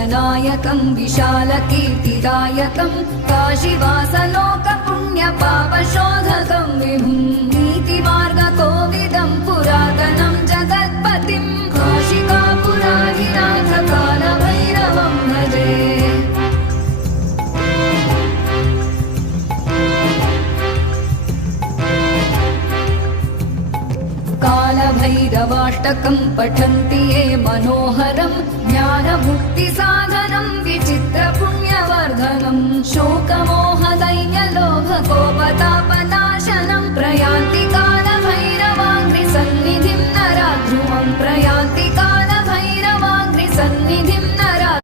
लोकनायकं विशालकीर्तिदायकं काशीवासलोकपुण्यपापशोधकं विभुं नीतिमार्गकोविदं पुरातनं जगत्पतिं काशिकापुराधिनाथ कालभैरवं भजे। कालभैरवाष्टकं पठन्ति ये मनोहरं